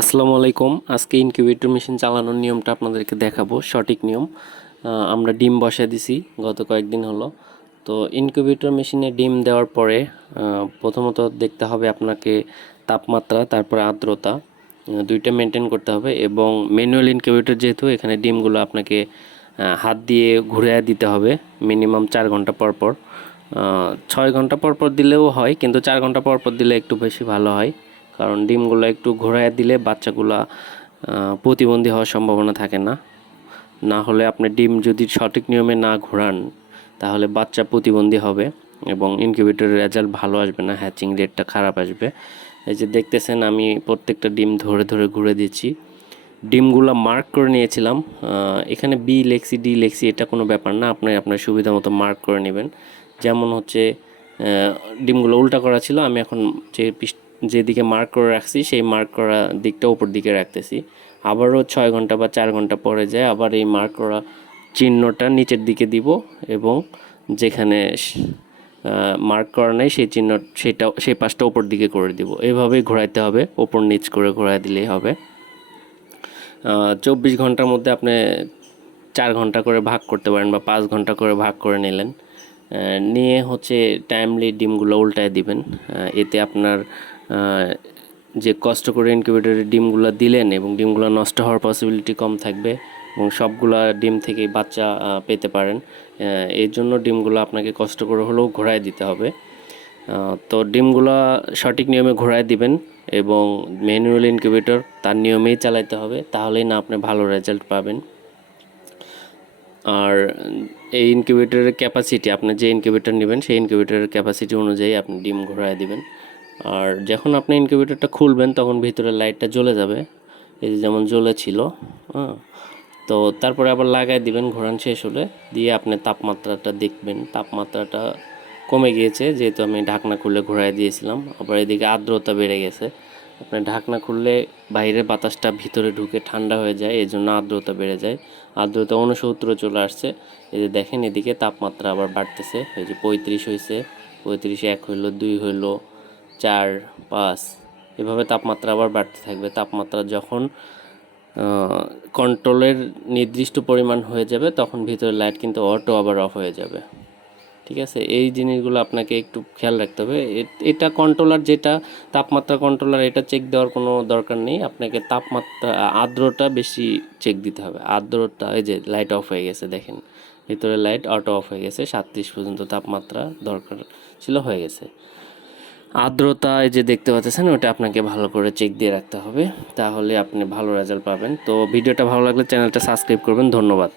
আসসালামু আলাইকুম। আজকে ইনকিউবেটর মেশিন চালানোর নিয়মটা আপনাদেরকে দেখাবো, সঠিক নিয়ম। আমরা ডিম বসিয়ে দিছি গত কয়েকদিন হলো। তো ইনকিউবেটর মেশিনে ডিম দেওয়ার পরে প্রথমত দেখতে হবে আপনাকে তাপমাত্রা, তারপরে আর্দ্রতা দুইটা মেনটেন করতে হবে এবং ম্যানুয়াল ইনকিউবেটর যেহেতু, এখানে ডিমগুলো আপনাকে হাত দিয়ে ঘুরে দিতে হবে মিনিমাম চার ঘণ্টা পর পর। ছয় ঘণ্টা পর পর দিলেও হয়, কিন্তু চার ঘণ্টা পর পর দিলে একটু বেশি ভালো হয়। কারণ ডিমগুলো একটু ঘোরায় দিলে বাচ্চাগুলা প্রতিবন্ধী হওয়ার সম্ভাবনা থাকে না। না হলে আপনি ডিম যদি সঠিক নিয়মে না ঘোরান, তাহলে বাচ্চা প্রতিবন্ধী হবে এবং ইনকিউবেটরের রেজাল্ট ভালো আসবে না হ্যাচিং রেটটা খারাপ আসবে। এই যে দেখতেছেন, আমি প্রত্যেকটা ডিম ধরে ধরে ঘুরে দিচ্ছি। ডিমগুলো মার্ক করে নিয়েছিলাম এখানে বি লেখছি ডি লেখছি এটা কোনো ব্যাপার না আপনি আপনার সুবিধা মতো মার্ক করে নেবেন। যেমন হচ্ছে ডিমগুলো উল্টা করা ছিল, আমি এখন যে যেদিকে মার্ক করে রাখছি, সেই মার্ক করা দিকটা উপর দিকে রাখতেছি। আবারও ছয় ঘণ্টা বা চার ঘণ্টা পরে যায় আবার এই মার্ক করা চিহ্নটা নিচের দিকে দিব এবং যেখানে মার্ক করা নেই, সেই চিহ্ন, সেটা, সেই পাশটা উপর দিকে করে দিব। এইভাবেই ঘোরাইতে হবে ওপর নিচ করে ঘোরাই দিলেই হবে। চব্বিশ ঘণ্টার মধ্যে আপনি চার ঘণ্টা করে ভাগ করতে পারেন বা পাঁচ ঘণ্টা করে ভাগ করে নিলেন। নিয়ে হচ্ছে টাইমলি ডিমগুলো উল্টায় দিবেন। এতে আপনার যে কষ্ট করে ইনকিউবেটরে ডিমগুলো দিলেন এবং ডিমগুলো নষ্ট হওয়ার পসিবিলিটি কম থাকবে এবং সবগুলা ডিম থেকেই বাচ্চা পেতে পারেন। এর জন্য ডিমগুলো আপনাকে কষ্ট করে হলেও ঘোরায় দিতে হবে। তো ডিমগুলো সঠিক নিয়মে ঘোরায় দিবেন এবং ম্যানুয়াল ইনকিউবেটর তার নিয়মেই চালাতে হবে, তাহলেই না আপনি ভালো রেজাল্ট পাবেন। আর এই ইনকিউবেটরের ক্যাপাসিটি আপনি যে ইনকিউবেটর নেবেন, সেই ইনকিউবেটরের ক্যাপাসিটি অনুযায়ী আপনি ডিম ঘোরায় দিবেন। আর যখন আপনি ইনকিউবেটরটা খুলবেন, তখন ভিতরে লাইটটা জ্বলে যাবে। এই যে যেমন জ্বলেছিল হ্যাঁ? তো তারপরে আবার লাগাই দিবেন, ঘোরান শেষ হলে। দিয়ে আপনি তাপমাত্রাটা দেখবেন। তাপমাত্রাটা কমে গিয়েছে, যেহেতু আমি ঢাকনা খুলে ঘোরায় দিয়েছিলাম। আবার এদিকে আর্দ্রতা বেড়ে গেছে। আপনি ঢাকনা খুললে বাইরের বাতাসটা ভিতরে ঢুকে ঠান্ডা হয়ে যায় এই জন্য আর্দ্রতা বেড়ে যায়। আর্দ্রতা উনসত্তর চলে আসছে। এই যে দেখেন, এদিকে তাপমাত্রা আবার বাড়তেছে। এই যে পঁয়ত্রিশ হয়েছে পঁয়ত্রিশে এক হইল, দুই হইল চার, পাঁচ, এভাবে তাপমাত্রা আবার বাড়তে থাকবে। তাপমাত্রা যখন কন্ট্রোলের নির্দিষ্ট পরিমাণ হয়ে যাবে, তখন ভিতরে লাইট কিন্তু অটো আবার অফ হয়ে যাবে। ঠিক আছে? এই জিনিসগুলো আপনাকে একটু খেয়াল রাখতে হবে। এটা কন্ট্রোলার যেটা, তাপমাত্রা কন্ট্রোলার এটা চেক দেওয়ার কোনো দরকার নেই। আপনাকে তাপমাত্রা, আর্দ্রতা বেশি চেক দিতে হবে। আর্দ্রতা, এই যে লাইট অফ হয়ে গেছে, দেখেন। ভিতরে লাইট অটো অফ হয়ে গেছে, সাতত্রিশ পর্যন্ত তাপমাত্রা দরকার ছিল, হয়ে গেছে। আর্দ্রতা, এই যে দেখতে পাচ্ছেন, ওটা আপনাকে ভালো করে চেক দিয়ে রাখতে হবে। তাহলে আপনি ভালো রেজাল্ট পাবেন। তো ভিডিওটা ভালো লাগলে চ্যানেলটা সাবস্ক্রাইব করবেন। ধন্যবাদ।